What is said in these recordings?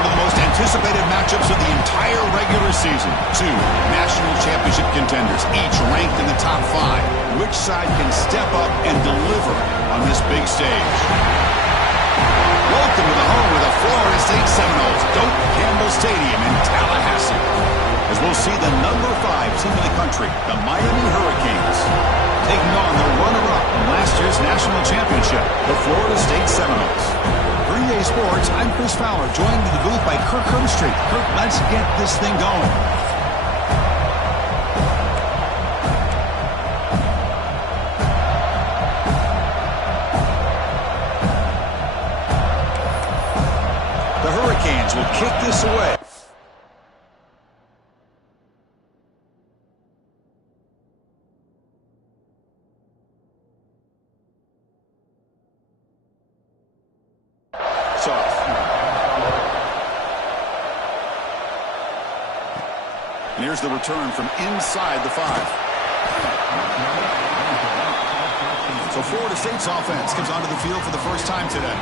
one of the most anticipated matchups of the entire regular season. Two national championship contenders, each ranked in the top 5. Which side can step up and deliver on this big stage? Welcome to the home of the Florida State Seminoles, Doak Campbell Stadium in Tallahassee, as we'll see the number 5 team in the country, the Miami Hurricanes, taking on the runner-up in last year's national championship, the Florida State Seminoles. For EA Sports, I'm Chris Fowler, joined in the booth by Kirk Herbstreit. Kirk, let's get this thing going. The Hurricanes will kick this away. And here's the return from inside the 5. So Florida State's offense comes onto the field for the first time today.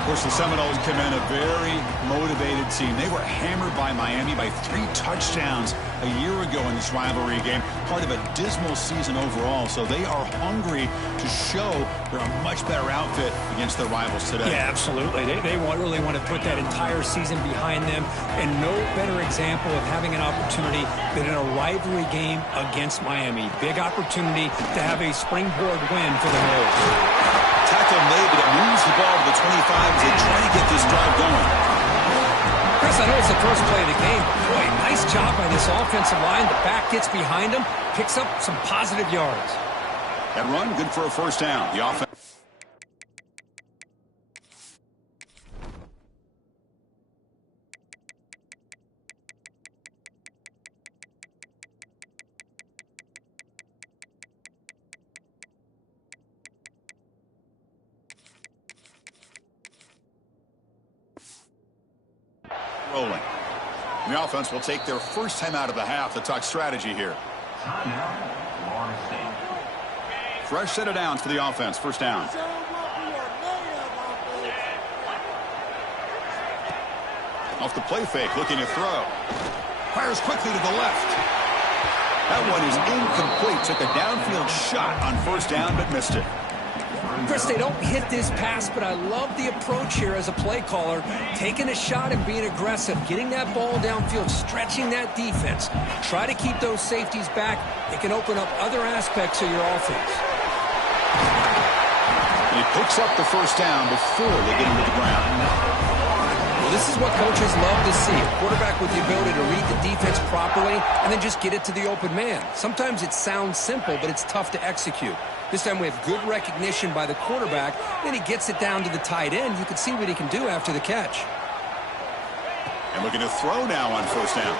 Of course, the Seminoles come in a very motivated team. They were hammered by Miami by 3 touchdowns a year ago in this rivalry game, part of a dismal season overall. So they are hungry to show they're a much better outfit against their rivals today. Yeah, absolutely. They really want to put that entire season behind them, and no better example of having an opportunity than in a rivalry game against Miami. Big opportunity to have a springboard win for the Noles. Tackle made, but it moves the ball to the 25 as they try to get this drive going. Chris, I know it's the first play of the game, but boy, nice job by this offensive line. The back gets behind them, picks up some positive yards. That run, good for a first down. The offense. Rolling. And the offense will take their first time out of the half to talk strategy here. Fresh set of downs for the offense. First down. Off the play fake, looking to throw. Fires quickly to the left. That one is incomplete. Took a downfield shot on first down, but missed it. Chris, they don't hit this pass, but I love the approach here as a play caller. Taking a shot and being aggressive, getting that ball downfield, stretching that defense. Try to keep those safeties back. It can open up other aspects of your offense. And he picks up the first down before they get into the ground. Well, this is what coaches love to see. A quarterback with the ability to read the defense properly and then just get it to the open man. Sometimes it sounds simple, but it's tough to execute. This time we have good recognition by the quarterback. Then he gets it down to the tight end. You can see what he can do after the catch. And looking to throw now on first down.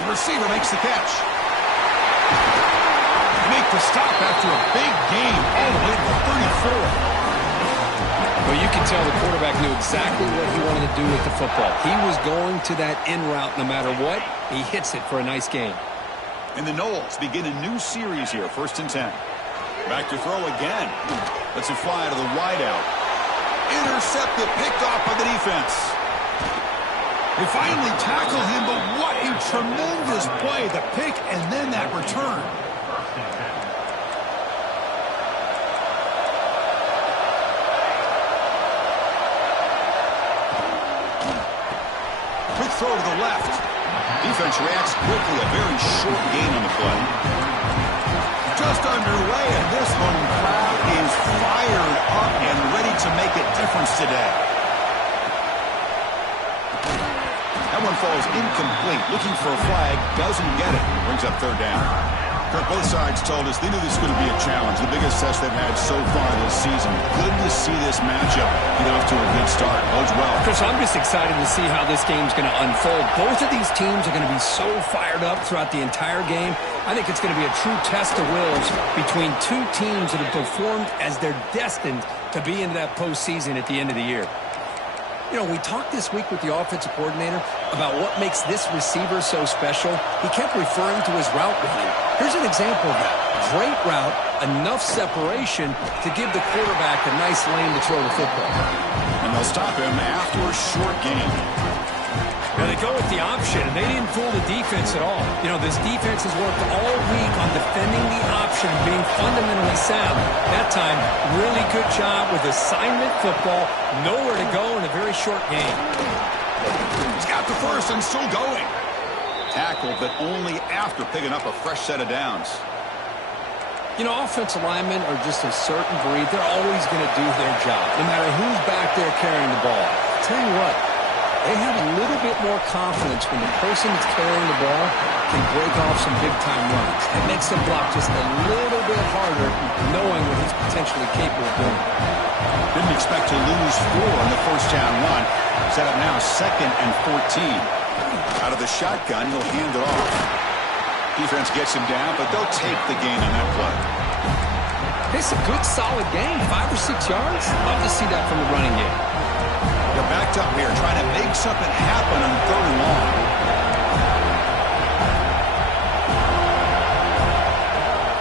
The receiver makes the catch. Make the stop after a big gain all the way to the 34. Well, you can tell the quarterback knew exactly what he wanted to do with the football. He was going to that in route no matter what. He hits it for a nice gain. And the Noles begin a new series here, 1st and 10. Back to throw again. Lets it fly to the wideout. Intercepted, picked off by the defense. They finally tackle him, but what a tremendous play. The pick and then that return. Quick throw to the left. Defense reacts quickly, a very short gain on the play. Just underway, and this home crowd is fired up and ready to make a difference today. That one falls incomplete. Looking for a flag, doesn't get it. Brings up third down. Kirk, both sides told us they knew this was going to be a challenge, the biggest test they've had so far this season. Good to see this matchup get off to a good start. Bodes well. Chris, I'm just excited to see how this game's going to unfold. Both of these teams are going to be so fired up throughout the entire game. I think it's going to be a true test of wills between two teams that have performed as they're destined to be in that postseason at the end of the year. You know, we talked this week with the offensive coordinator about what makes this receiver so special. He kept referring to his route running. Here's an example of that. Great route, enough separation to give the quarterback a nice lane to throw the football. And they'll stop him after a short gain. Now they go with the option, and they didn't fool the defense at all. You know, this defense has worked all week on defending the option, being fundamentally sound. That time, really good job with assignment football. Nowhere to go in a very short game. He's got the first and still going. Tackle, but only after picking up a fresh set of downs. You know, offensive linemen are just a certain breed. They're always going to do their job, no matter who's back there carrying the ball. I'll tell you what, they have a little bit more confidence when the person that's carrying the ball can break off some big-time runs. It makes them block just a little bit harder, knowing what he's potentially capable of doing. Didn't expect to lose 4 on the first down run. Set up now 2nd and 14. Out of the shotgun, he'll hand it off. Defense gets him down, but they'll take the gain on that play. It's a good, solid gain, 5 or 6 yards. Love to see that from the running game. They're backed up here, trying to make something happen on 3rd and long.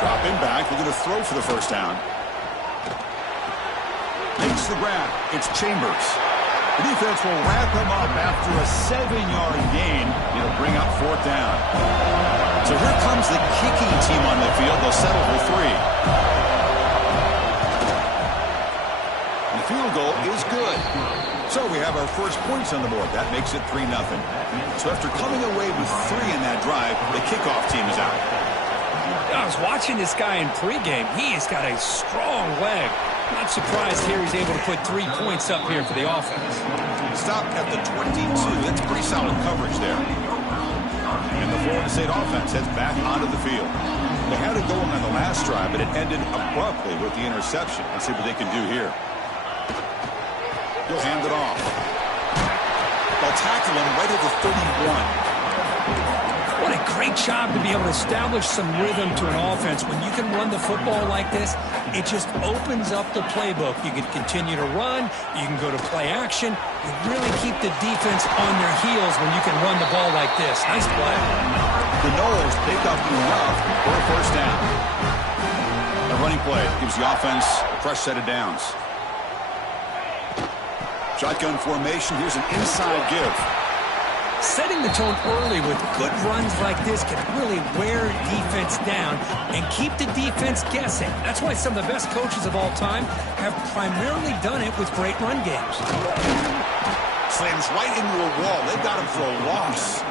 Dropping back, they're going to throw for the first down. Makes the grab. It's Chambers. The defense will wrap him up after a 7-yard gain. It'll bring up 4th down. So here comes the kicking team on the field. They'll settle for 3. And the field goal is good. So we have our first points on the board. That makes it 3-0. So after coming away with 3 in that drive, the kickoff team is out. I was watching this guy in pregame. He has got a strong leg. Not surprised here he's able to put 3 points up here for the offense. Stop at the 22. That's pretty solid coverage there. And the Florida State offense heads back onto the field. They had it going on the last drive, but it ended abruptly with the interception. Let's see what they can do here. He'll hand it off. They'll tackle him right at the 31. What a great job to be able to establish some rhythm to an offense. When you can run the football like this, it just opens up the playbook. You can continue to run. You can go to play action. You really keep the defense on their heels when you can run the ball like this. Nice play. The Noles pick up enough for a first down. A running play gives the offense a fresh set of downs. Shotgun formation. Here's an inside give. Setting the tone early with good runs like this can really wear defense down and keep the defense guessing. That's why some of the best coaches of all time have primarily done it with great run games. Slams right into a wall. They got him for a loss.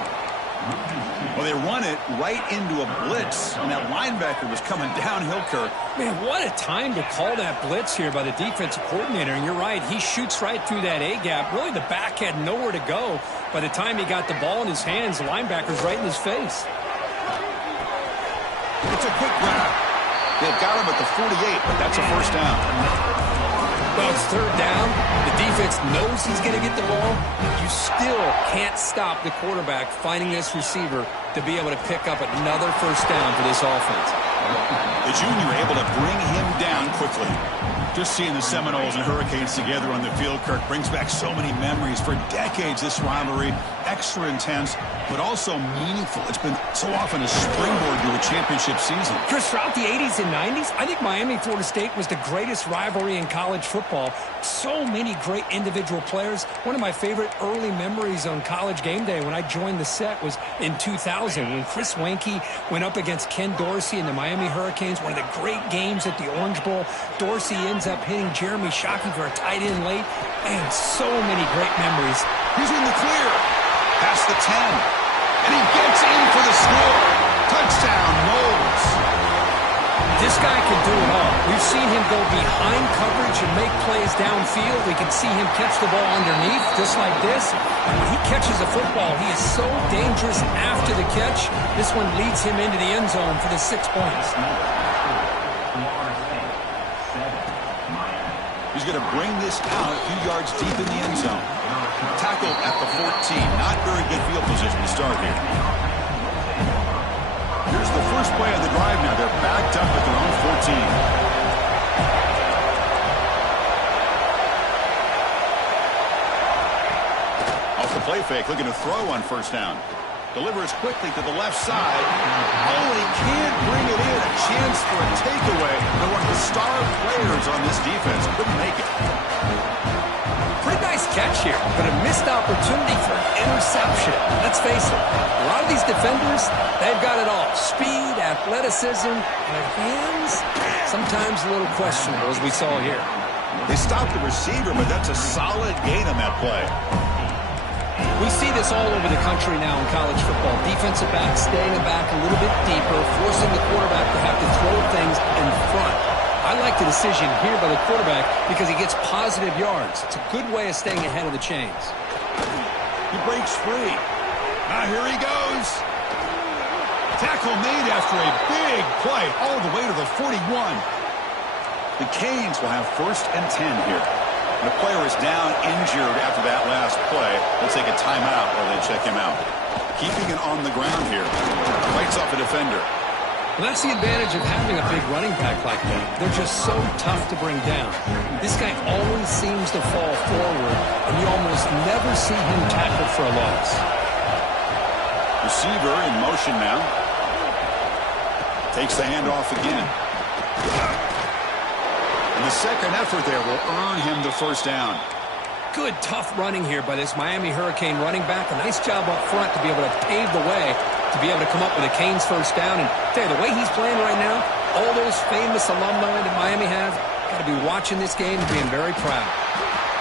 Well, they run it right into a blitz, and that linebacker was coming downhill, Kirk. Man, what a time to call that blitz here by the defensive coordinator. And you're right, he shoots right through that A-gap. Really, the back had nowhere to go. By the time he got the ball in his hands, the linebacker's right in his face. It's a quick grab. They've got him at the 48, but that's a first down. Well, it's 3rd down. The defense knows he's going to get the ball. You still can't stop the quarterback finding this receiver to be able to pick up another first down for this offense. The junior able to bring him down quickly. Just seeing the Seminoles and Hurricanes together on the field, Kirk, brings back so many memories. For decades, this rivalry, extra intense, but also meaningful. It's been so often a springboard to a championship season. Chris, throughout the 80s and 90s, I think Miami-Florida State was the greatest rivalry in college football. So many great individual players. One of my favorite early memories on College Game Day when I joined the set was in 2000 when Chris Weinke went up against Ken Dorsey and the Miami Hurricanes. One of the great games at the Orange Bowl. Dorsey ends up hitting Jeremy Shockey for a tight end late. Man, so many great memories. He's in the clear. Past the 10. And he gets in for the score. Touchdown, Noles. This guy can do it all. We've seen him go behind coverage and make plays downfield. We can see him catch the ball underneath, just like this. And when he catches a football, he is so dangerous after the catch. This one leads him into the end zone for the 6 points. He's going to bring this out a few yards deep in the end zone. Tackled at the 14. Not very good field position to start here. Here's the first play of the drive now. They're backed up at their own 14. play fake, looking to throw on first down. Delivers quickly to the left side. Oh, he can't bring it in. A chance for a takeaway. And one of the star players on this defense couldn't make it. Pretty nice catch here, but a missed opportunity for an interception. Let's face it, a lot of these defenders, they've got it all. Speed, athleticism, and hands, sometimes a little questionable, as we saw here. They stopped the receiver, but that's a solid gain on that play. We see this all over the country now in college football. Defensive backs staying back a little bit deeper, forcing the quarterback to have to throw things in front. I like the decision here by the quarterback because he gets positive yards. It's a good way of staying ahead of the chains. He breaks free. Now here he goes. Tackle made after a big play all the way to the 41. The Canes will have 1st and 10 here. The player is down injured after that last play. They'll take a timeout while they check him out. Keeping it on the ground here. Fights off a defender. Well, that's the advantage of having a big running back like that. They're just so tough to bring down. This guy always seems to fall forward, and you almost never see him tackle for a loss. Receiver in motion now. Takes the handoff again. And the second effort there will earn him the first down. Good, tough running here by this Miami Hurricane running back. A nice job up front to be able to pave the way, to be able to come up with a Canes first down. And tell you, the way he's playing right now, all those famous alumni that Miami have, got to be watching this game and being very proud.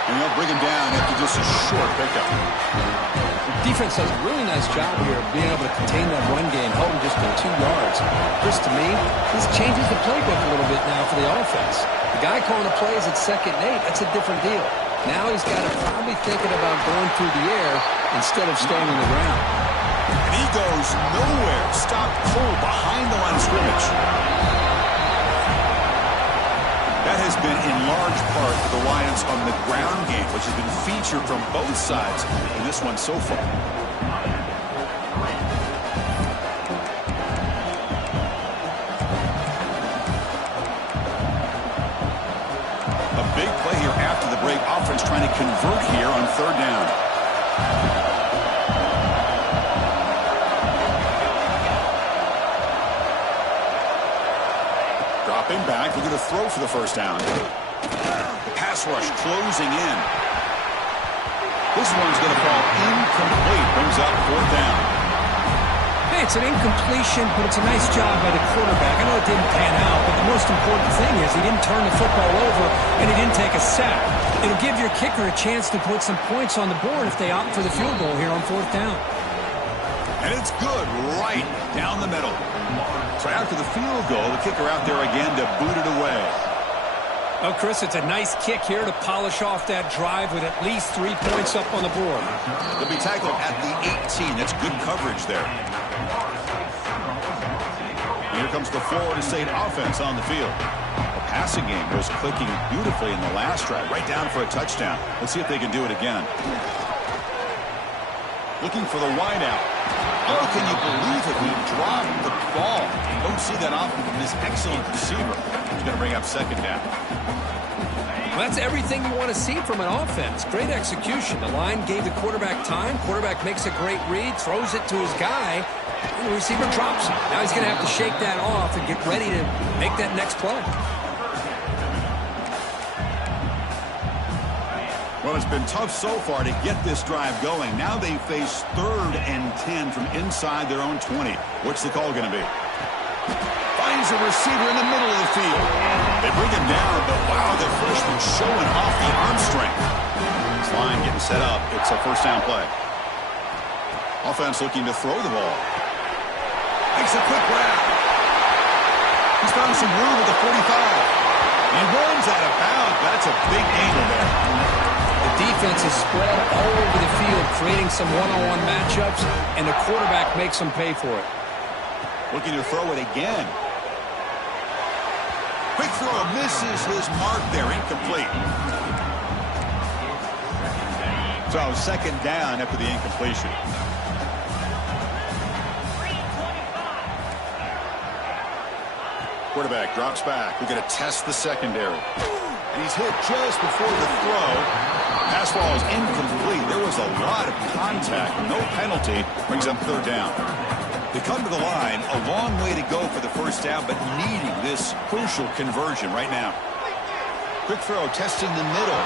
And they'll bring him down after just a short pickup. The defense does a really nice job here of being able to contain that run game, holding just to 2 yards. Chris, to me, this changes the playbook a little bit now for the offense. The guy calling the plays at 2nd and 8, that's a different deal. Now he's got to probably thinking about going through the air instead of staying on the ground. And he goes nowhere. Stopped cold behind the line of scrimmage. That has been in large part the reliance on the ground game, which has been featured from both sides in this one so far. A big play here after the break. Offense trying to convert here on 3rd down. Dropping back, looking to throw for the first down. The pass rush closing in. This one's going to fall incomplete. Brings up 4th down. Hey, it's an incompletion, but it's a nice job by the quarterback. I know it didn't pan out, but the most important thing is he didn't turn the football over and he didn't take a sack. It'll give your kicker a chance to put some points on the board if they opt for the field goal here on 4th down. And it's good right down the middle. So after the field goal, the kicker out there again to boot it away. Oh, Chris, it's a nice kick here to polish off that drive with at least 3 points up on the board. They'll be tackled at the 18. That's good coverage there. And here comes the Florida State offense on the field. The passing game was clicking beautifully in the last drive, right down for a touchdown. Let's see if they can do it again. Looking for the wideout. Oh, can you believe it? He dropped the ball. You don't see that often from this excellent receiver. He's going to bring up 2nd down. Well, that's everything you want to see from an offense. Great execution. The line gave the quarterback time. Quarterback makes a great read, throws it to his guy, and the receiver drops it. Now he's going to have to shake that off and get ready to make that next play. Well, it's been tough so far to get this drive going. Now they face 3rd and 10 from inside their own 20. What's the call going to be? Finds a receiver in the middle of the field. They bring him down, but wow, the freshman showing off the arm strength. This line getting set up. It's a first down play. Offense looking to throw the ball. Makes a quick grab. He's found some room at the 45. He runs out of bounds. That's a big gainer there. The defense is spread all over the field, creating some one-on-one matchups, and the quarterback makes them pay for it. Looking to throw it again. Quick throw misses his mark there, incomplete. So 2nd down after the incompletion. Quarterback drops back. We're going to test the secondary. And he's hit just before the throw. Pass ball is incomplete. There was a lot of contact. No penalty. Brings up third down. They come to the line. A long way to go for the first down, but needing this crucial conversion right now. Quick throw, testing the middle.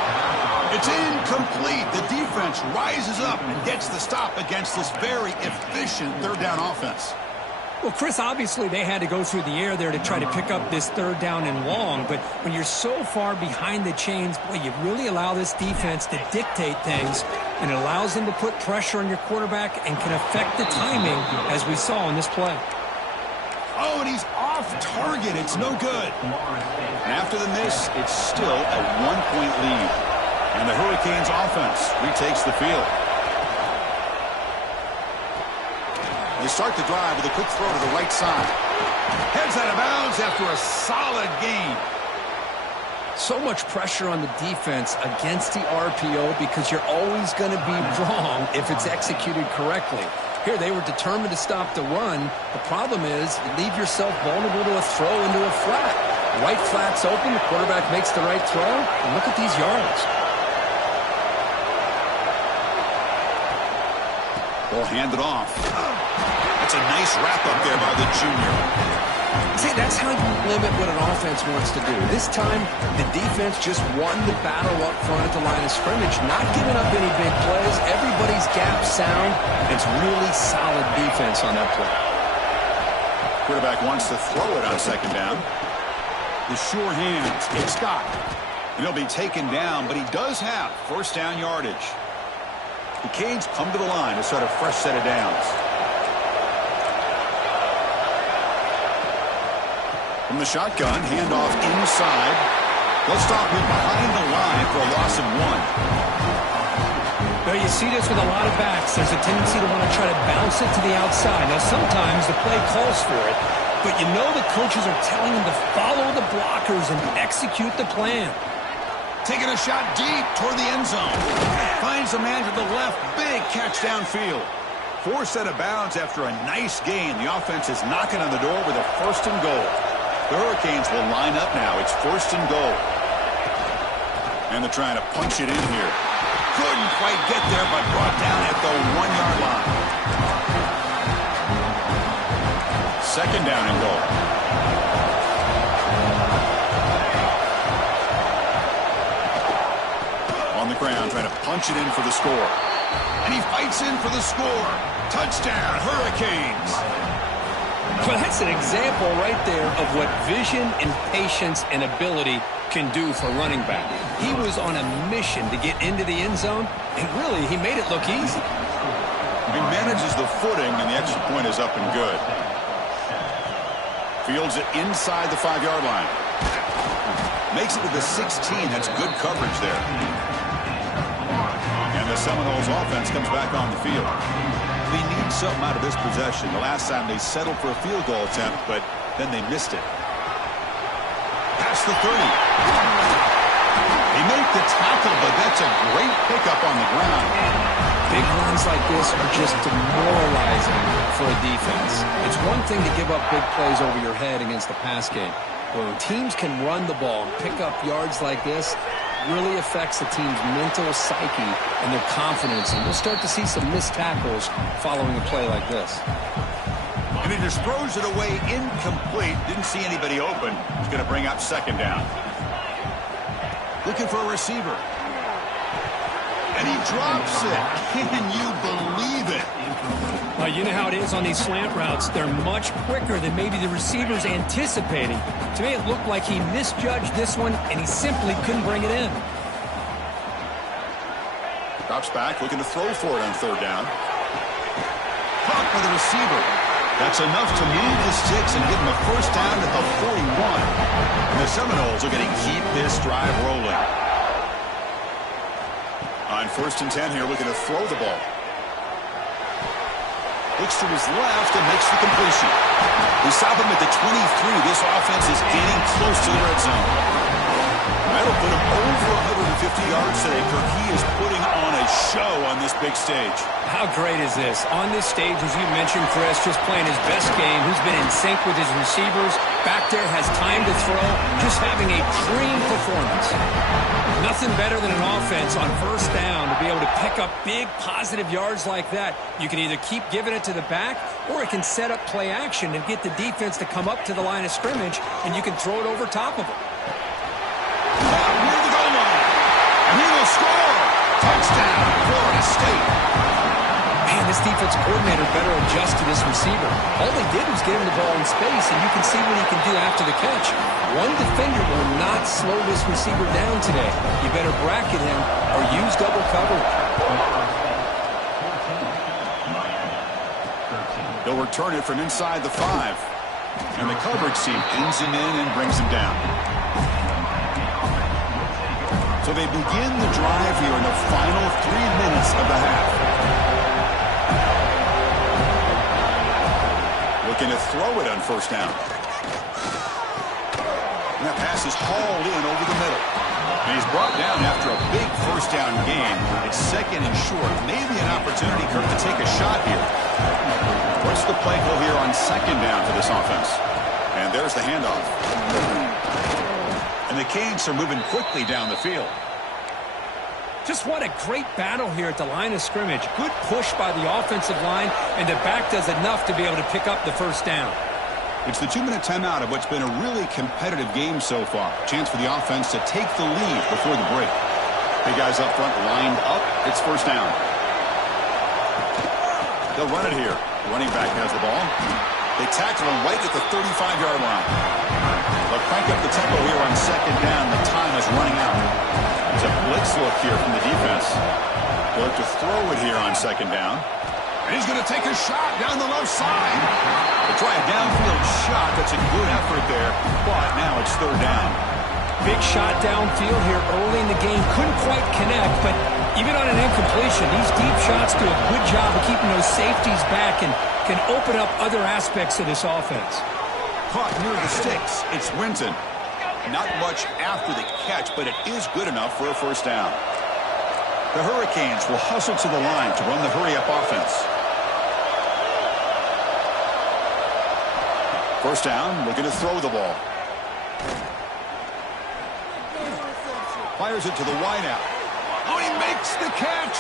It's incomplete. The defense rises up and gets the stop against this very efficient third down offense. Well, Chris, obviously they had to go through the air there to try to pick up this third down and long, but when you're so far behind the chains, boy, you really allow this defense to dictate things, and it allows them to put pressure on your quarterback and can affect the timing, as we saw in this play. Oh, and he's off target. It's no good. And after the miss, it's still a one-point lead. And the Hurricanes offense retakes the field. They start the drive with a quick throw to the right side. Heads out of bounds after a solid gain. So much pressure on the defense against the RPO because you're always going to be wrong if it's executed correctly. Here, they were determined to stop the run. The problem is you leave yourself vulnerable to a throw into a flat. Right flat's open, the quarterback makes the right throw, and look at these yards. Ball handed off. That's a nice wrap-up there by the junior. See, that's how you limit what an offense wants to do. This time, the defense just won the battle up front at the line of scrimmage, not giving up any big plays. Everybody's gap sound. It's really solid defense on that play. Quarterback wants to throw it on second down. The sure hands. It's Scott. And he'll be taken down, but he does have first down yardage. The Canes come to the line to start a fresh set of downs. From the shotgun, handoff inside. They'll stop him behind the line for a loss of 1. Well, you see this with a lot of backs. There's a tendency to want to try to bounce it to the outside. Now, sometimes the play calls for it, but you know the coaches are telling them to follow the blockers and execute the plan. Taking a shot deep toward the end zone. Finds a man to the left. Big catch downfield. Forced out of bounds after a nice gain. The offense is knocking on the door with a first and goal. The Hurricanes will line up now. It's first and goal. And they're trying to punch it in here. Couldn't quite get there, but brought down at the 1-yard line. Second down and goal. On the ground, trying to punch it in for the score. And he fights in for the score. Touchdown, Hurricanes. Well, that's an example right there of what vision and patience and ability can do for running back. He was on a mission to get into the end zone, and really, he made it look easy. He manages the footing, and the extra point is up and good. Fields it inside the 5-yard line. Makes it to the 16. That's good coverage there. And the Seminoles offense comes back on the field. They need something out of this possession. The last time they settled for a field goal attempt, but then they missed it. Past the 30. They make the tackle, but that's a great pickup on the ground. Big runs like this are just demoralizing for a defense. It's one thing to give up big plays over your head against the pass game. But when teams can run the ball and pick up yards like this, really affects the team's mental psyche and their confidence. And we'll start to see some missed tackles following a play like this. And he just throws it away incomplete. Didn't see anybody open. He's going to bring up second down. Looking for a receiver. And he drops it. Can you believe it? Well, you know how it is on these slant routes. They're much quicker than maybe the receiver's anticipating. To me, it looked like he misjudged this one, and he simply couldn't bring it in. Drops back, looking to throw for it on third down. Caught by the receiver. That's enough to move the sticks and give him a first down at the 41. And the Seminoles are going to keep this drive rolling. On first and 10 here, looking to throw the ball. Looks to his left and makes the completion. We stop him at the 23. This offense is getting close to the red zone. That'll put him over 150 yards today, Kirk. He is putting on a show on this big stage. How great is this? On this stage, as you mentioned, Chris, just playing his best game. He's been in sync with his receivers. Back there, has time to throw. Just having a dream performance. Nothing better than an offense on first down to be able to pick up big positive yards like that. You can either keep giving it to the back, or it can set up play action and get the defense to come up to the line of scrimmage, and you can throw it over top of them. Caught near the goal line. And he will score. Touchdown, Florida State. Man, this defense coordinator better adjust to this receiver. All they did was get him the ball in space, and you can see what he can do after the catch. One defender will not slow this receiver down today. You better bracket him or use double coverage. They'll return it from inside the 5. And the coverage team pins him in and brings him down. So they begin the drive here in the final 3 minutes of the half. Looking to throw it on first down. And that pass is hauled in over the middle. And he's brought down after a big first down gain. It's second and short. Maybe an opportunity, Kirk, to take a shot here. What's the play call here on second down for this offense? And there's the handoff. And the Canes are moving quickly down the field. Just what a great battle here at the line of scrimmage. Good push by the offensive line, and the back does enough to be able to pick up the first down. It's the 2-minute timeout of what's been a really competitive game so far. Chance for the offense to take the lead before the break. Big guys up front lined up. It's first down. They'll run it here. The running back has the ball. They tackle him right at the 35-yard line. They'll crank up the tempo here on second down. The time is running out. There's a blitz look here from the defense. They'll have to throw it here on second down. And he's going to take a shot down the left side. They try a downfield shot. That's a good effort there. But now it's third down. Big shot downfield here early in the game. Couldn't quite connect, but even on an incompletion, these deep shots do a good job of keeping those safeties back and can open up other aspects of this offense. Caught near the sticks. It's Winton. Not much after the catch, but it is good enough for a first down. The Hurricanes will hustle to the line to run the hurry-up offense. First down, looking to throw the ball. Fires it to the wideout. Oh, he makes the catch.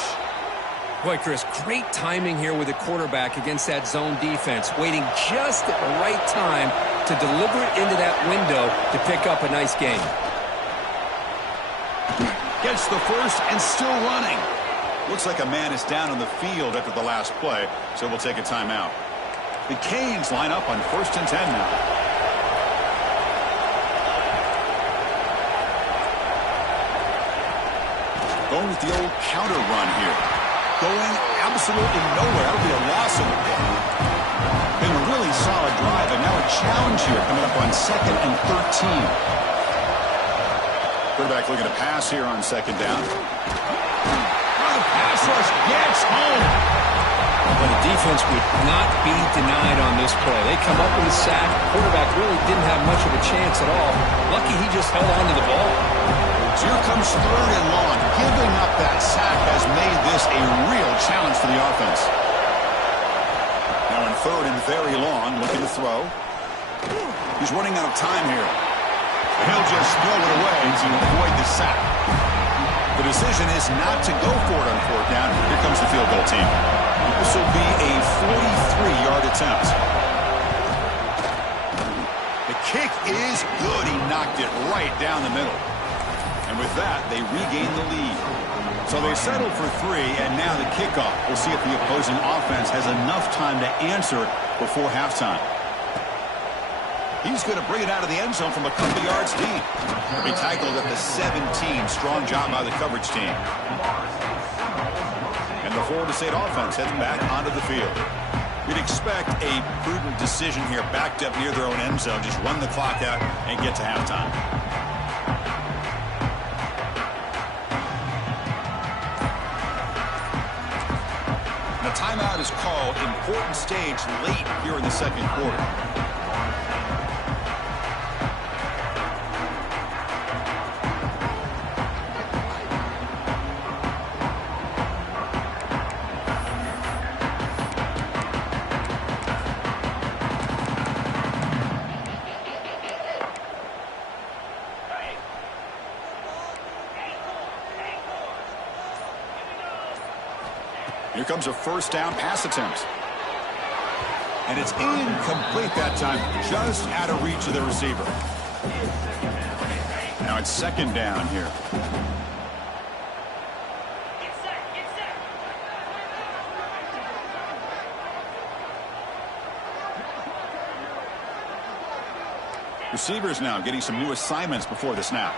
Boy, Chris, great timing here with the quarterback against that zone defense, waiting just at the right time to deliver it into that window to pick up a nice gain. Gets the first and still running. Looks like a man is down on the field after the last play, so we'll take a timeout. The Canes line up on 1st and 10 now. Going with the old counter run here. Going absolutely nowhere. That'll be a loss of the play. Been a really solid drive, and now a challenge here coming up on 2nd and 13. Quarterback looking to pass here on second down. The pass rush gets home. Well, the defense would not be denied on this play. They come up with a sack. Quarterback really didn't have much of a chance at all. Lucky he just held on to the ball. So here comes 3rd and long. Giving up that sack has made this a real challenge for the offense. Now in 3rd and very long, looking to throw. He's running out of time here. And he'll just throw it away to avoid the sack. The decision is not to go for it on 4th down. Here comes the field goal team. This will be a 43-yard attempt. The kick is good. He knocked it right down the middle. And with that, they regain the lead. So they settle for 3, and now the kickoff. We'll see if the opposing offense has enough time to answer before halftime. He's going to bring it out of the end zone from a couple yards deep. He tackled at the 17. Strong job by the coverage team. And the Florida State offense heads back onto the field. You'd expect a prudent decision here, backed up near their own end zone. Just run the clock out and get to halftime. The timeout is called. Important stage late here in the second quarter. Here comes a first down pass attempt. And it's incomplete that time, just out of reach of the receiver. Now it's second down here. Receivers now getting some new assignments before the snap.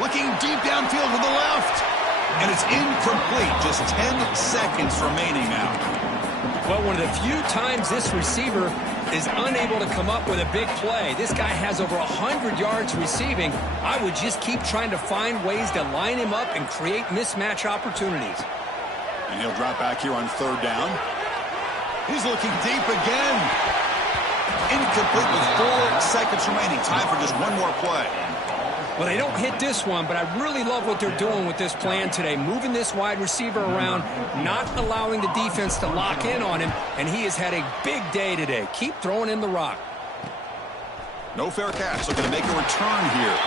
Looking deep downfield to the left. And it's incomplete. Just 10 seconds remaining now. Well, one of the few times this receiver is unable to come up with a big play. This guy has over 100 yards receiving. I would just keep trying to find ways to line him up and create mismatch opportunities. And he'll drop back here on third down. He's looking deep again. Incomplete with 4 seconds remaining. Time for just one more play. Well, they don't hit this one, but I really love what they're doing with this plan today. Moving this wide receiver around, not allowing the defense to lock in on him, and he has had a big day today. Keep throwing in the rock. No fair catch. Looking to make a return here.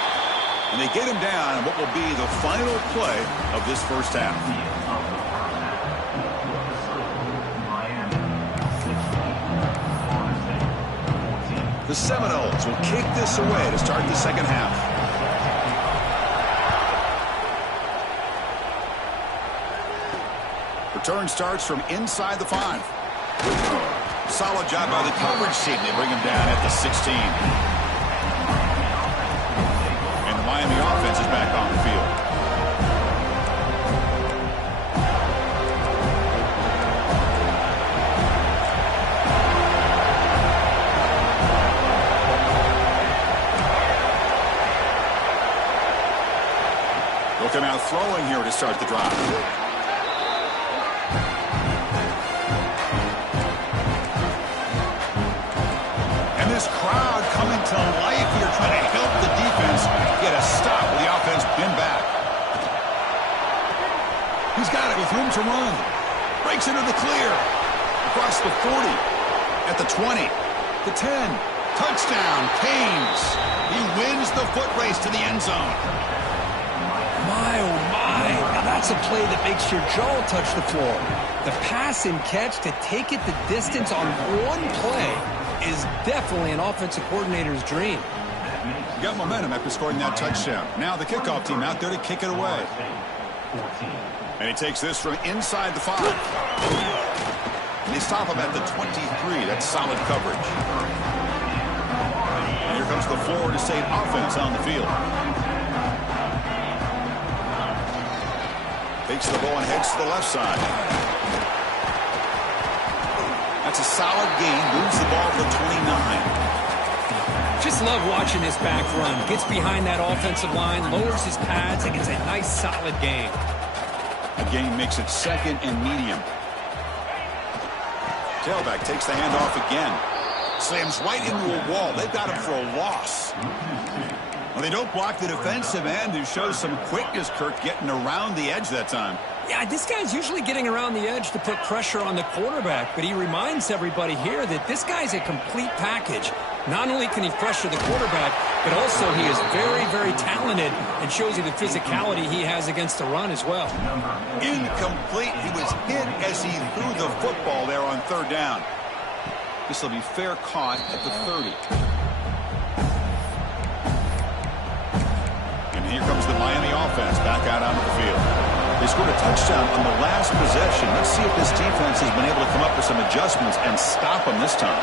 And they get him down in what will be the final play of this first half. The Seminoles will kick this away to start the second half. Return starts from inside the 5. Solid job by the coverage team. They bring him down at the 16. And the Miami offense is back on the field. They'll come out throwing here to start the drive. This crowd coming to life here, trying to help the defense get a stop with the offense in back. He's got it with room to run. Breaks into the clear. Across the 40. At the 20. The 10. Touchdown, Canes. He wins the foot race to the end zone. My, oh my. Now that's a play that makes your jaw touch the floor. The pass and catch to take it the distance on one play is definitely an offensive coordinator's dream. You got momentum after scoring that touchdown. Now the kickoff team out there to kick it away. And he takes this from inside the 5. And they stop him at the 23. That's solid coverage. And here comes the Florida State offense on the field. Takes the ball and heads to the left side. That's a solid gain. Moves the ball to the 29. Just love watching this back run. Gets behind that offensive line, lowers his pads, and gets a nice solid gain. The gain makes it second and medium. Tailback takes the handoff again. Slams right into a wall. They've got him for a loss. Well, they don't block the defensive end, who shows some quickness, Kirk, getting around the edge that time. Yeah, this guy's usually getting around the edge to put pressure on the quarterback, but he reminds everybody here that this guy's a complete package. Not only can he pressure the quarterback, but also he is very, very talented and shows you the physicality he has against the run as well. Incomplete. He was hit as he threw the football there on third down. This will be fair caught at the 30. And here comes the Miami offense back out onto the field. They scored a touchdown on the last possession. Let's see if this defense has been able to come up with some adjustments and stop them this time.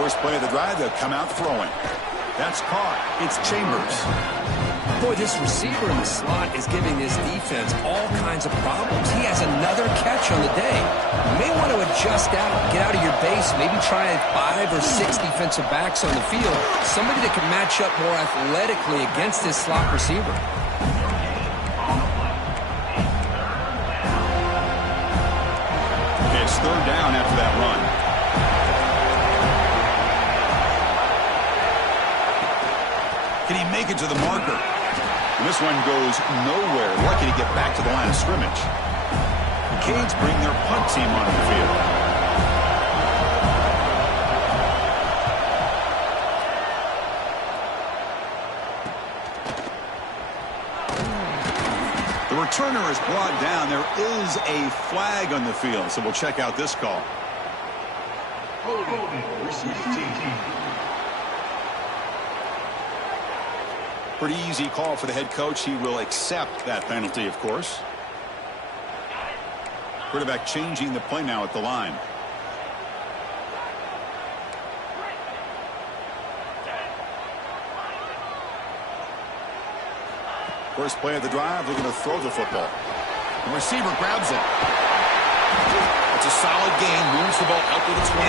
First play of the drive, they'll come out throwing. That's caught. It's Chambers. Boy, this receiver in the slot is giving this defense all kinds of problems. He has another catch on the day. You may want to adjust out, get out of your base, maybe try 5 or 6 defensive backs on the field. Somebody that can match up more athletically against this slot receiver. Okay, it's third down after that run. Can he make it to the marker? And this one goes nowhere. Lucky to get back to the line of scrimmage. The Canes bring their punt team onto the field. The returner is brought down. There is a flag on the field, so we'll check out this call. Pretty easy call for the head coach. He will accept that penalty, of course. Quarterback changing the play now at the line. First play of the drive, looking to throw the football. The receiver grabs it. It's a solid gain, moves the ball out to the 28.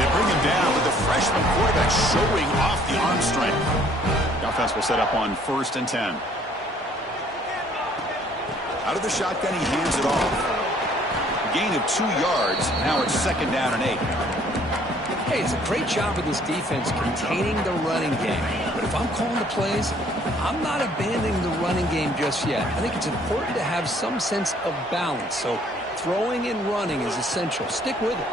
They bring him down with the freshman quarterback showing off the arm strength. The offense will set up on 1st and 10. Out of the shotgun, he hands it off. A gain of 2 yards. Now it's 2nd down and 8. Hey, it's a great job of this defense containing the running game. But if I'm calling the plays, I'm not abandoning the running game just yet. I think it's important to have some sense of balance. So throwing and running is essential. Stick with it.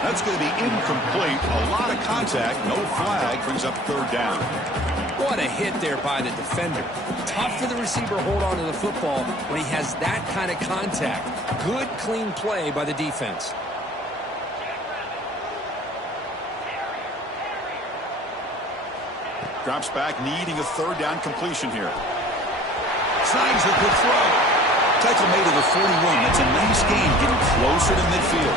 That's going to be incomplete. A lot of contact. No flag. Brings up 3rd down. What a hit there by the defender. Tough for the receiver to hold on to the football when he has that kind of contact. Good, clean play by the defense. Drops back, needing a 3rd down completion here. Snags a good throw. Tackle made to the 41. That's a nice gain, getting closer to midfield.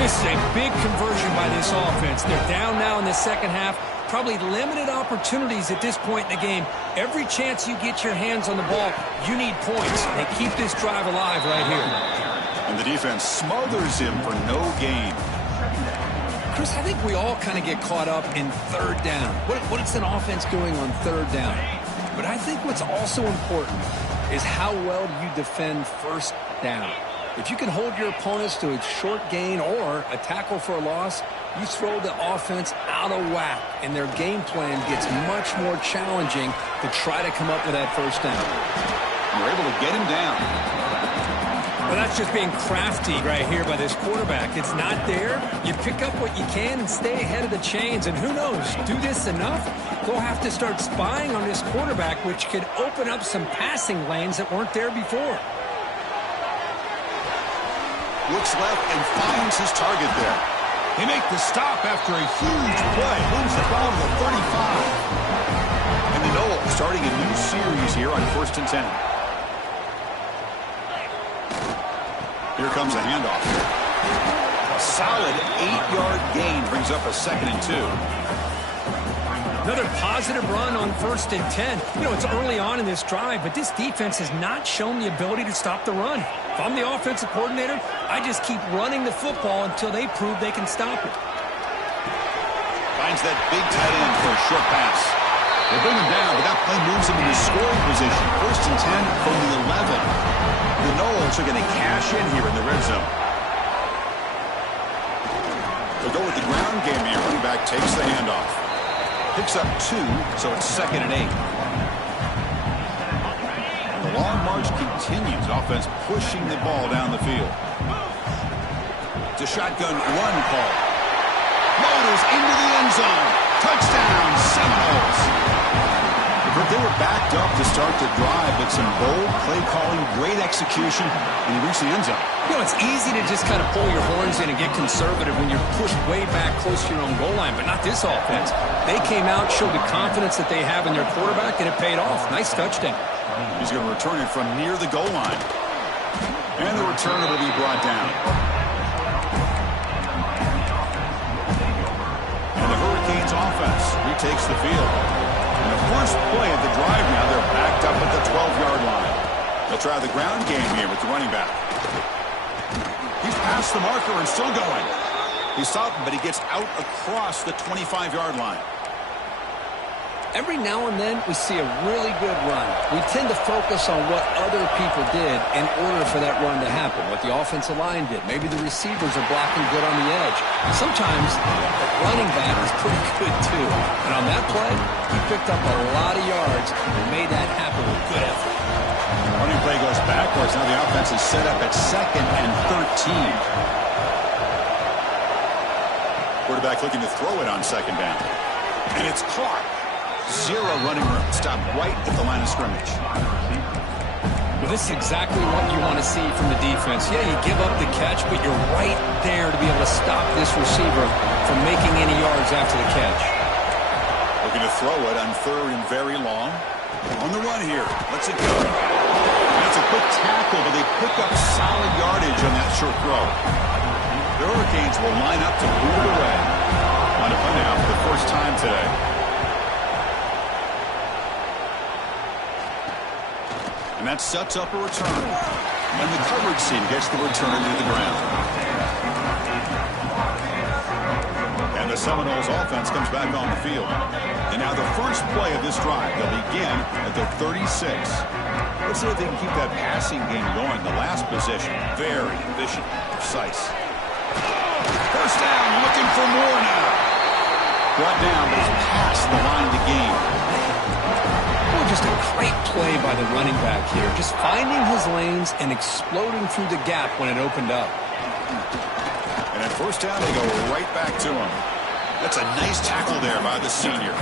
This is a big conversion by this offense. They're down now in the second half. Probably limited opportunities at this point in the game. Every chance you get your hands on the ball, you need points. They keep this drive alive right here. And the defense smothers him for no gain. Chris, I think we all kind of get caught up in 3rd down. What is an offense doing on 3rd down? But I think what's also important is how well you defend 1st down. If you can hold your opponents to a short gain or a tackle for a loss, you throw the offense out of whack, and their game plan gets much more challenging to try to come up with that 1st down. You're able to get him down. Well, that's just being crafty right here by this quarterback. It's not there. You pick up what you can and stay ahead of the chains. And who knows, do this enough, they'll have to start spying on this quarterback, which could open up some passing lanes that weren't there before. Looks left and finds his target there. They make the stop after a huge play. Moves the ball to the 35. And the Noles starting a new series here on 1st and 10. Here comes a handoff. A solid 8-yard gain brings up a 2nd and 2. Another positive run on 1st and 10. You know, it's early on in this drive, but this defense has not shown the ability to stop the run. If I'm the offensive coordinator, I just keep running the football until they prove they can stop it. Finds that big tight end for a short pass. They bring him down, but that play moves him into scoring position. 1st and 10 from the 11. The Noles are going to cash in here in the red zone. They'll go with the ground game here. Running back takes the handoff. Picks up 2, so it's 2nd and 8. And the long march continues. Offense pushing the ball down the field. It's a shotgun run call. Motors into the end zone. Touchdown, Seminoles. They were backed up to start the drive, but some bold play calling, great execution, and he reached the end zone. You know, it's easy to just kind of pull your horns in and get conservative when you're pushed way back close to your own goal line, but not this offense. They came out, showed the confidence that they have in their quarterback, and it paid off. Nice touchdown. He's going to return it from near the goal line. And the returner will be brought down. And the Hurricanes offense retakes the field. And the first play of the drive now, they're backed up at the 12-yard line. They'll try the ground game here with the running back. He's past the marker and still going. He stopped him, but he gets out across the 25-yard line. Every now and then, we see a really good run. We tend to focus on what other people did in order for that run to happen, what the offensive line did. Maybe the receivers are blocking good on the edge. Sometimes the running back is pretty good, too. And on that play, he picked up a lot of yards and made that happen with good effort. Running play goes backwards. Now the offense is set up at 2nd and 13. Quarterback looking to throw it on 2nd down. And it's caught. Zero running room. Stop right at the line of scrimmage. Well, this is exactly what you want to see from the defense. Yeah, you give up the catch, but you're right there to be able to stop this receiver from making any yards after the catch. Looking to throw it on 3rd and very long. On the run here. Let's it go. That's a quick tackle, but they pick up solid yardage on that short throw. The Hurricanes will line up to move it away. On a punt out for the first time today. And that sets up a return. And the coverage team gets the return to the ground. And the Seminoles offense comes back on the field. And now the first play of this drive, they'll begin at the 36. Let's see if they can keep that passing game going. The last possession, very efficient, precise. First down, looking for more now. Brought down, but it's past the line of the game. Oh, just a great play by the running back here. Just finding his lanes and exploding through the gap when it opened up. And at first down, they go right back to him. That's a nice tackle there by the senior.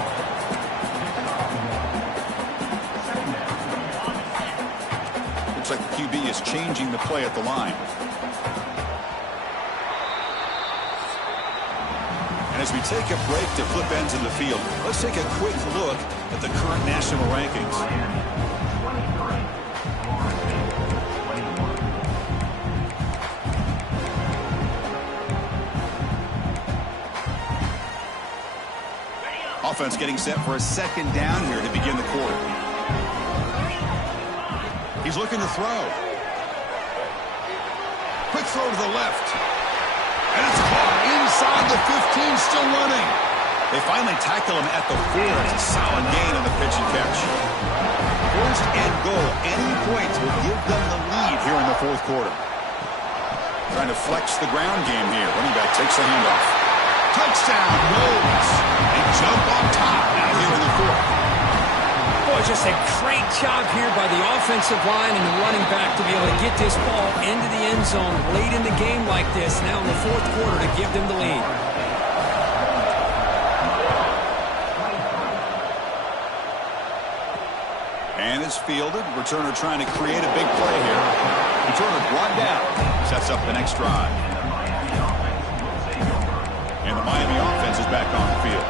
Looks like the QB is changing the play at the line. And as we take a break to flip ends in the field, let's take a quick look at the current national rankings. Offense getting set for a second down here to begin the quarter. He's looking to throw. Quick throw to the left. And it's caught inside the 15, still running. They finally tackle him at the 4. It's a solid gain on the pitch and catch. First and goal. Any points will give them the lead here in the fourth quarter. Trying to flex the ground game here. Running back takes the handoff. Touchdown, Knowles. They jump on top now here in the fourth. Boy, just a great job here by the offensive line and the running back to be able to get this ball into the end zone late in the game like this, now in the fourth quarter, to give them the lead. And it's fielded. Returner trying to create a big play here. Returner brought down. Sets up the next drive. And the Miami offense is back on the field.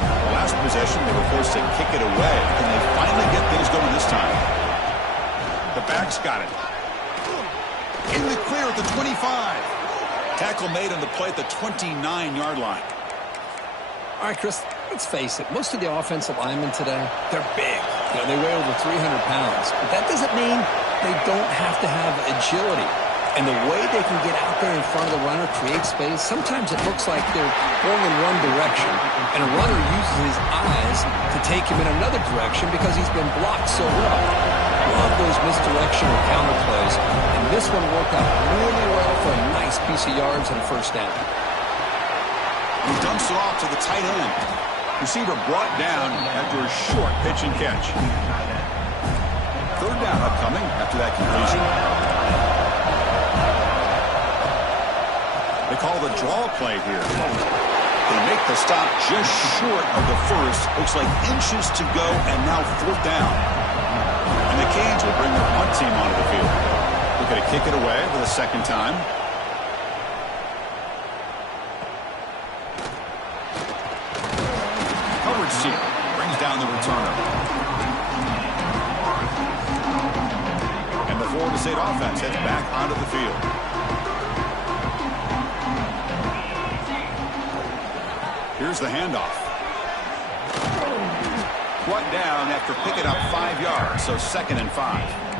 The last possession, they were forced to kick it away. Can they finally get things going this time? The back's got it. In the clear at the 25. Tackle made on the play at the 29-yard line. All right, Chris, let's face it. Most of the offensive linemen today, they're big. You know, they weigh over 300 pounds. But that doesn't mean they don't have to have agility. And the way they can get out there in front of the runner, create space, sometimes it looks like they're going in one direction, and a runner uses his eyes to take him in another direction because he's been blocked so well. Love those misdirection or counter plays, and this one worked out really well for a nice piece of yards and a first down. He dumps it off to the tight end. Receiver brought down after a short pitch and catch. Third down upcoming after that completion. They call the draw play here. They make the stop just short of the first. Looks like inches to go, and now fourth down. And the Canes will bring their punt team onto the field. Looking to kick it away for the second time. Coverage team brings down the returner. And the Florida State offense heads back onto the field. Here's the handoff. Brought down after picking up 5 yards, so 2nd and 5.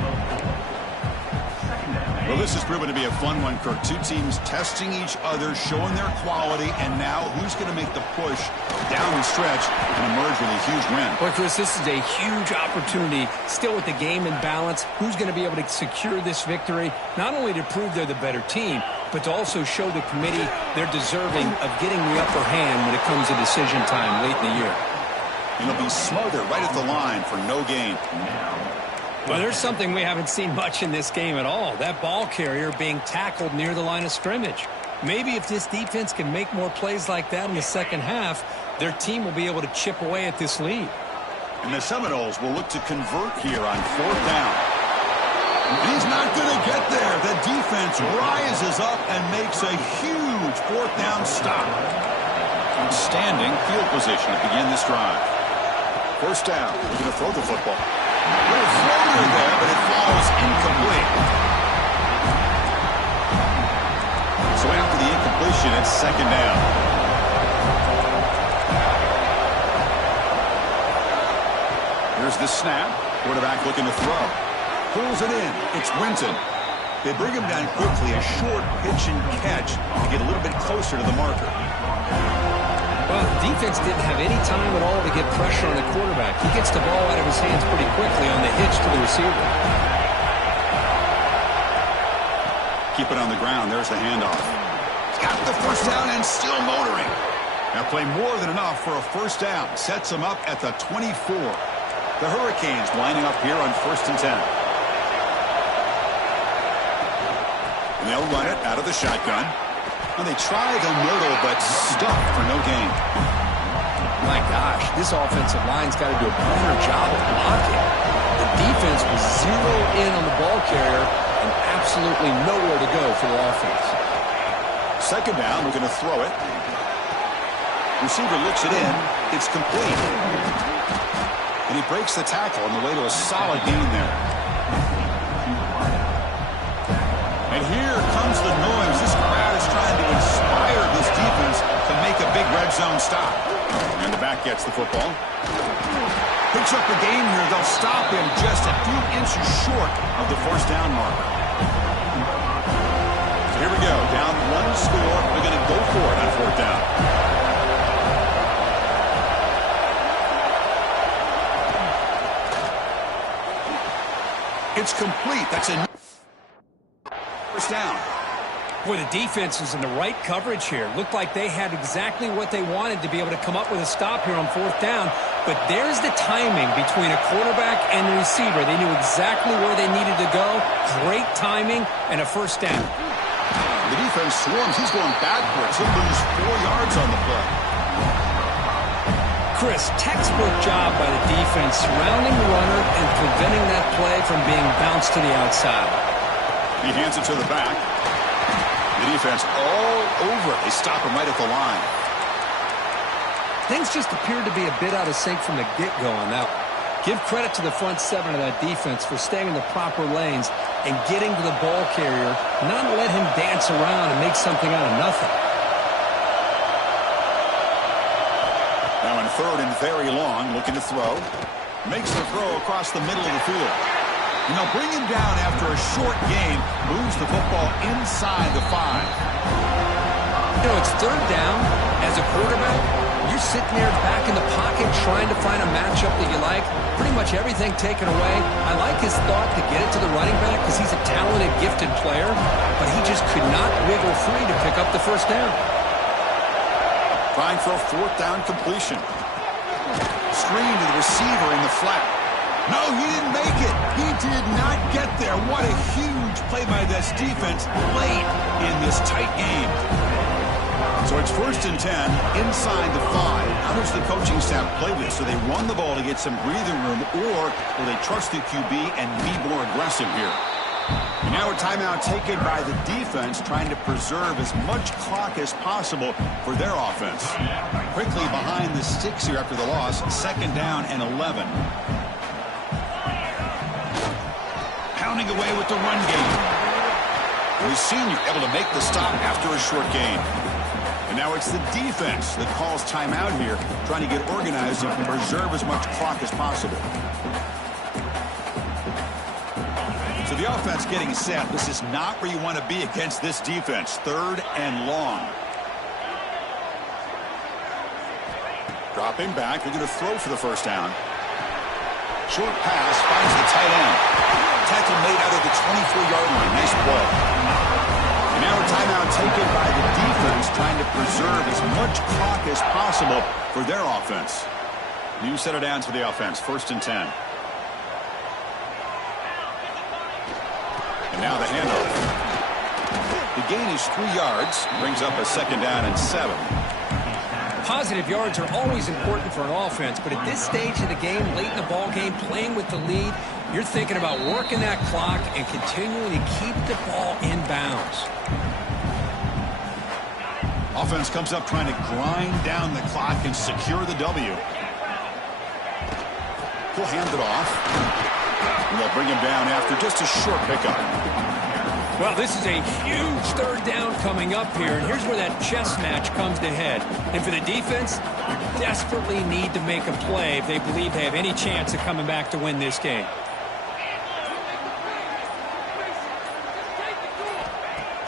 Well, this has proven to be a fun one, Kirk. Two teams testing each other, showing their quality, and now who's going to make the push down the stretch and emerge with a huge win? Well, Chris, this is a huge opportunity, still with the game in balance. Who's going to be able to secure this victory, not only to prove they're the better team, but to also show the committee they're deserving of getting the upper hand when it comes to decision time late in the year. And they'll be smothered right at the line for no gain. Well, there's something we haven't seen much in this game at all. That ball carrier being tackled near the line of scrimmage. Maybe if this defense can make more plays like that in the second half, their team will be able to chip away at this lead. And the Seminoles will look to convert here on 4th down. He's not going to get there. The defense rises up and makes a huge 4th down stop. Standing field position to begin this drive. 1st down. He's going to throw the football. Little floater there, but it falls incomplete. So after the incompletion, it's 2nd down. Here's the snap. Quarterback looking to throw. Pulls it in. It's Winton. They bring him down quickly. A short pitch and catch to get a little bit closer to the marker. Well, the defense didn't have any time at all to get pressure on the quarterback. He gets the ball out of his hands pretty quickly on the hitch to the receiver. Keep it on the ground. There's the handoff. He's got the 1st down and still motoring. Now play more than enough for a 1st down. Sets him up at the 24. The Hurricanes lining up here on 1st and 10. And they'll run it out of the shotgun. And they try the middle, but stuck for no gain. My gosh, this offensive line's got to do a better job of blocking. The defense was zeroed in on the ball carrier and absolutely nowhere to go for the offense. 2nd down, we're going to throw it. Receiver looks it in. It's complete. And he breaks the tackle on the way to a solid gain there. And here comes the noise. This crowd is trying to inspire this defense to make a big red zone stop. And the back gets the football. Picks up the game here. They'll stop him just a few inches short of the 1st down marker. So here we go. Down 1 score. They're going to go for it on 4th down. It's complete. That's a 1st down. Boy, the defense is in the right coverage here. Looked like they had exactly what they wanted to be able to come up with a stop here on 4th down. But there's the timing between a quarterback and the receiver. They knew exactly where they needed to go. Great timing and a 1st down. The defense swarms. He's going backwards. He'll lose 4 yards on the play. Chris, textbook job by the defense surrounding the runner and preventing that play from being bounced to the outside. He hands it to the back. The defense all over it. They stop him right at the line. Things just appeared to be a bit out of sync from the get-go on that one. Give credit to the front 7 of that defense for staying in the proper lanes and getting to the ball carrier, not let him dance around and make something out of nothing. Now in 3rd and very long, looking to throw. Makes the throw across the middle of the field. And they'll bring him down after a short game. Moves the football inside the 5. You know, it's 3rd down. As a quarterback, you're sitting there back in the pocket trying to find a matchup that you like. Pretty much everything taken away. I like his thought to get it to the running back because he's a talented, gifted player. But he just could not wiggle free to pick up the 1st down. Trying for a 4th down completion. Screen to the receiver in the flat. No, he didn't make it. He did not get there. What a huge play by this defense late in this tight game. So it's 1st and 10 inside the 5. How does the coaching staff play this? Do they run the ball to get some breathing room, or will they trust the QB and be more aggressive here? And now a timeout taken by the defense, trying to preserve as much clock as possible for their offense. Quickly behind the sticks here after the loss. 2nd down and 11. Pounding away with the run game. We've seen you able to make the stop after a short gain. And now it's the defense that calls timeout here, trying to get organized and preserve as much clock as possible. So the offense getting set. This is not where you want to be against this defense. 3rd and long. Dropping back. They're going to throw for the 1st down. Short pass finds the tight end. Tackle made out of the 24-yard line. Nice play. And now a timeout taken by the defense, trying to preserve as much clock as possible for their offense. New set of downs for the offense. 1st and 10. And now the handoff. The gain is 3 yards. Brings up a 2nd down and 7. Positive yards are always important for an offense, but at this stage of the game, late in the ball game, playing with the lead, you're thinking about working that clock and continuing to keep the ball in bounds. Offense comes up trying to grind down the clock and secure the W. He'll hand it off. And they'll bring him down after just a short pickup. Well, this is a huge third down coming up here, and here's where that chess match comes to head. And for the defense, they desperately need to make a play if they believe they have any chance of coming back to win this game.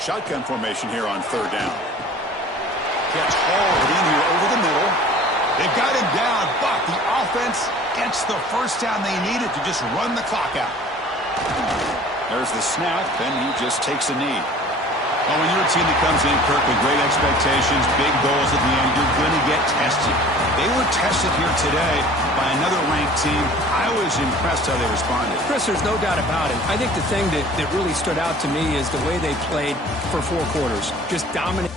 Shotgun formation here on third down. Gets hauled in here over the middle. They've got him down, but the offense gets the first down they needed to just run the clock out. There's the snap, and he just takes a knee. Well, when you're a team that comes in, Kirk, with great expectations, big goals at the end, you're going to get tested. They were tested here today by another ranked team. I was impressed how they responded. Chris, there's no doubt about it. I think the thing that really stood out to me is the way they played for 4 quarters. Just dominant.